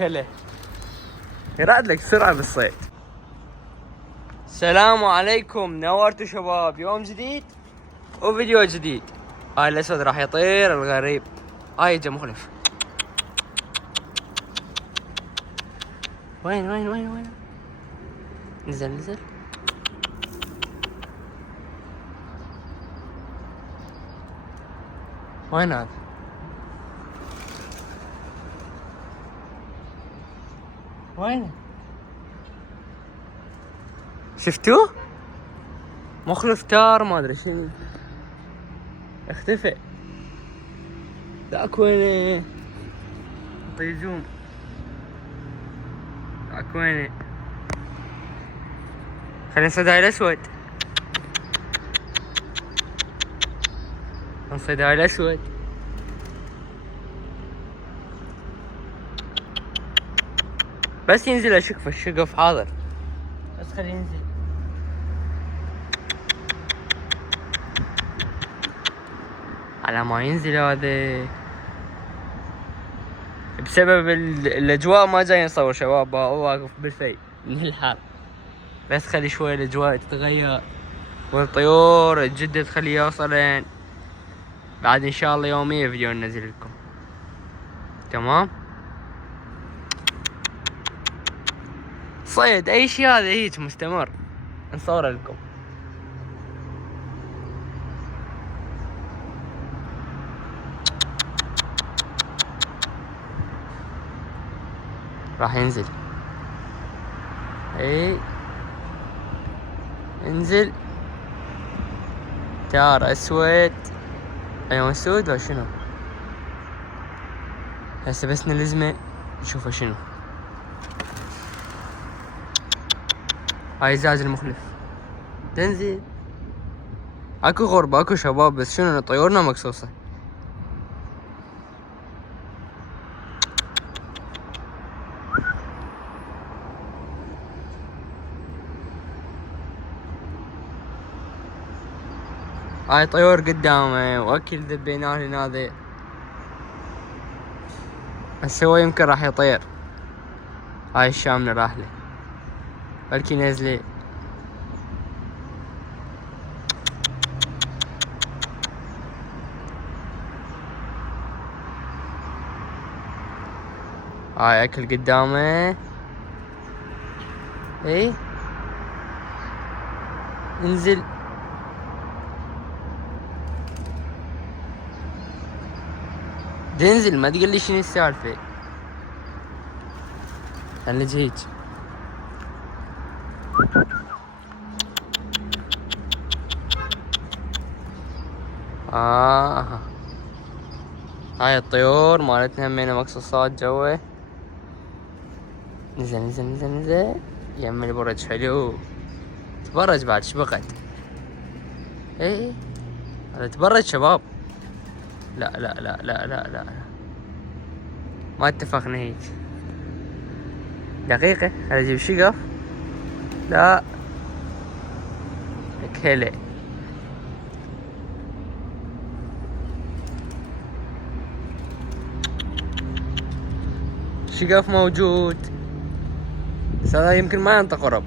هلا يراد لك سرعة بالصيد. السلام عليكم، نورتوا شباب. يوم جديد وفيديو جديد. هاي الاسود راح يطير الغريب. هاي يجا مخلف. وين نزل وين هذا؟ وين؟ شفتوه؟ مخلف تار ما ادري شنو اختفى. ذاك وينه؟ طيزوم ذاك وينه؟ خلينا نصيد هاي الاسود. نصيد هاي الاسود. بس ينزل اشوف الشقف حاضر. بس خليه ينزل. على ما ينزل هذا بسبب الاجواء ما جاي نصور شباب. واقف بالفي من الحر. بس خلي شوي الاجواء تتغير والطيور تجدد خليه يوصلن. بعد ان شاء الله يوميا فيديو ننزل لكم. تمام. صيد اي شيء هذا هيك مستمر نصوره لكم. راح ينزل. اي انزل. تار اسود. ايوه اسود ولا شنو؟ هسه بس نلزمه نشوفه شنو. هاي ازاز المخلف. تنزل. اكو غربة اكو شباب بس شنو طيورنا مقصوصة. هاي طيور قدامه واكل ذبيناه هذا. هسه هو يمكن راح يطير. هاي الشامنة راحله بلكي نزله. هاي اكل قدامه. اي انزل. تنزل ما تقول لي شنو السالفه. خلي هيك. هاي الطيور مالتنا همينه مقصوصات جوا. نزل يم البرج حلو. تبرج بعد شبقت. اي هذا تبرج شباب. لا ما اتفقنا هيك. دقيقة خليني اجيب شقف. لا هلا شقف موجود بس هذا يمكن ما ينطق قرب.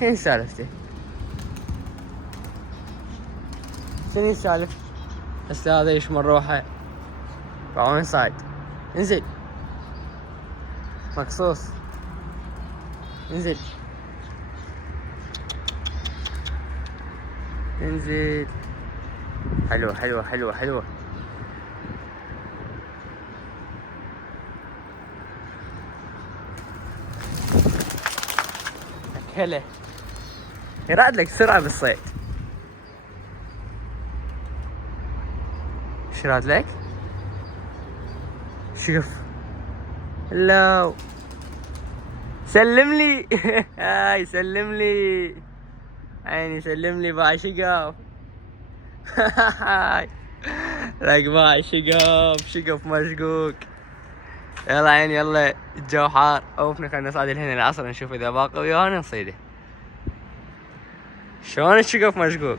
شنو سالفته؟ شنو السالفة؟ هسه هذا يشمر روحه. وين صايد؟ انزل مقصوص. انزل حلوة. هلا يراد لك سرعة بالصيد. ايش راد لك؟ شوف. هلاو سلم لي. هاي سلم لي عيني. سلم لي باع شقف. هاي لك باع شقف مشقوق. يلا عيني يلا الجو حار. اوفنا خلنا نصعد لهنا العصر نشوف اذا باقي ويانا نصيده. شلون الشقف مشقوق؟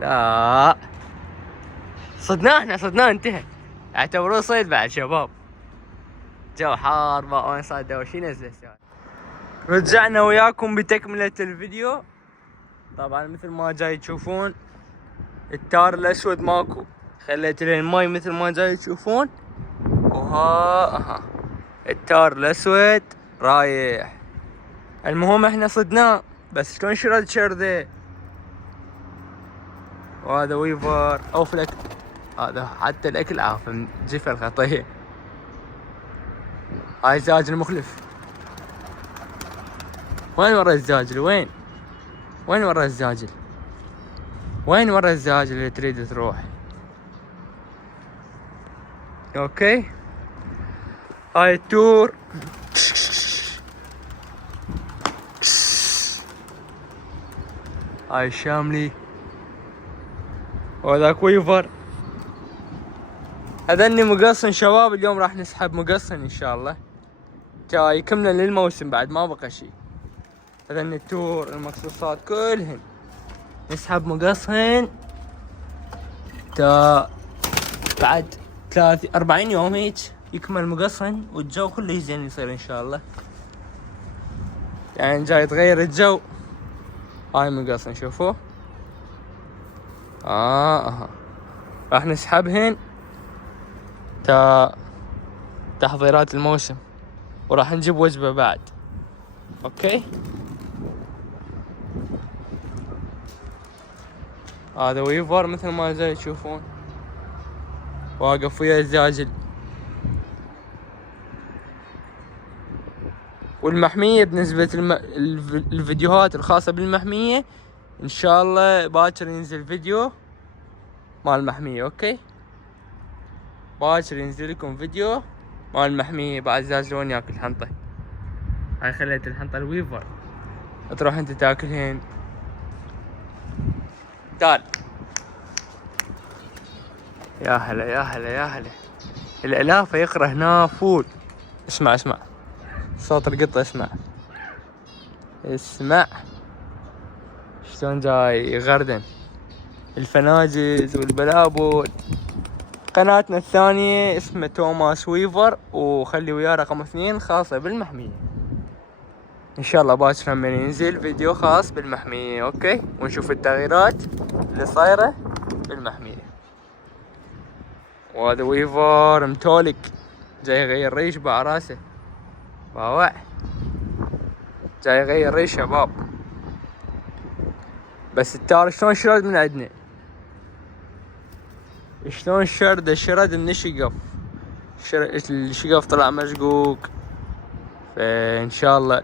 لا صدناه انتهى. اعتبروه صيد بعد شباب. جو حار بقى وين صايد وشي نزل. رجعنا وياكم بتكملة الفيديو. طبعا مثل ما جاي تشوفون التار الاسود ماكو، خليت له الماي مثل ما جاي تشوفون، وها التار الاسود رايح. المهم احنا صدناه، بس شلون شرد شرده. وهذا ويفر اوف الاكل، هذا حتى الاكل عارف من جفا الخطيه. هاي الزاج المخلف. وين ورا الزاجل؟ وين ورا الزاجل؟ وين ورا الزاجل اللي تريد تروح؟ اوكي هاي التور. هاي الشاملي وهذاك ويفر. هذني مقصن شباب، اليوم راح نسحب مقصن ان شاء الله، جاي كملا للموسم بعد ما بقى شي. هذني التور المقصوصات كلهن نسحب مقصن تا بعد 40 يوم هيك يكمل مقصن والجو كله زين يصير ان شاء الله. يعني جاي يتغير الجو. هاي مقصن شوفوا. راح نسحبهن تا تحضيرات الموسم، وراح نجيب وجبة بعد. اوكي هذا ويفر مثل ما زي تشوفون واقف ويا الزاجل. والمحمية بالنسبة الفيديوهات الخاصة بالمحمية ان شاء الله باكر ينزل فيديو مال المحمية. اوكي باكر ينزل لكم فيديو مال المحمية بعد زاجلون ياكل حنطة. هاي خليت الحنطة الويفر تروح انت تاكلهن. تعال يا هلا يا هلا يا هلا. الالافة يقرا هنا فول. اسمع صوت القطة، اسمع شلون جاي يغردن. الفناجز والبلابول. قناتنا الثانية اسمها توماس ويفر، وخلي وياه رقم 2 خاصة بالمحمية. ان شاء الله باكر هم ينزل فيديو خاص بالمحمية. اوكي ونشوف التغييرات اللي صايرة بالمحمية. وهذا ويفر متولك جاي يغير ريش باع راسه باوع، جاي يغير ريش شباب. بس التار شلون شرد من عندنا، شلون شرد من الشقف. الشقف طلع مشقوق. فان شاء الله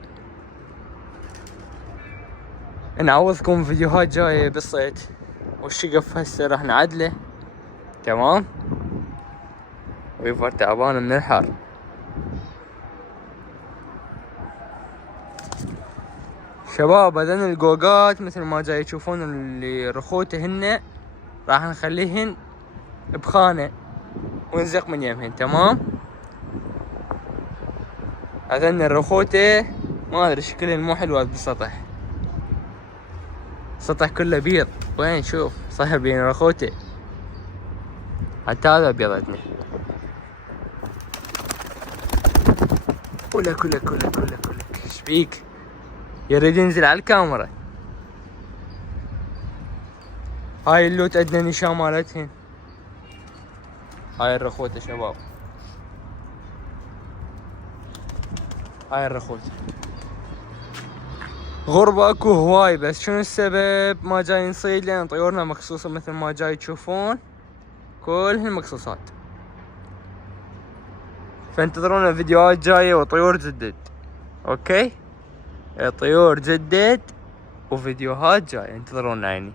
نعوضكم فيديوهات جاية بالصيد. والشقف هسه راح نعدله تمام. ويفر تعبان من الحر. شباب هذن القوقات مثل ما جاي تشوفون اللي رخوتهن راح نخليهن بخانة ونزق من يمهن تمام. هذن الرخوته ما ادري شكلهن مو حلوة بالسطح، السطح كله بيض. وين شوف صهر بين رخوته، حتى هذا بيضتني. كلك شبيك يريد ينزل على الكاميرا. هاي اللوت عندنا نشا مالتهن. هاي الرخوته شباب، هاي الرخوته. غربة اكو هواي، بس شنو السبب ما جاي نصيد؟ لان طيورنا مقصوصة مثل ما جاي تشوفون كلهن مقصوصات. فانتظرونا فيديوهات جاية وطيور جدد. اوكي طيور جدد وفيديوهات جاية، انتظرونا يعني.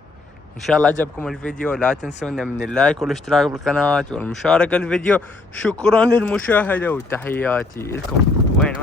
ان شاء الله عجبكم الفيديو، لا تنسونا من اللايك والاشتراك بالقناة والمشاركة الفيديو. شكرا للمشاهدة وتحياتي لكم. وين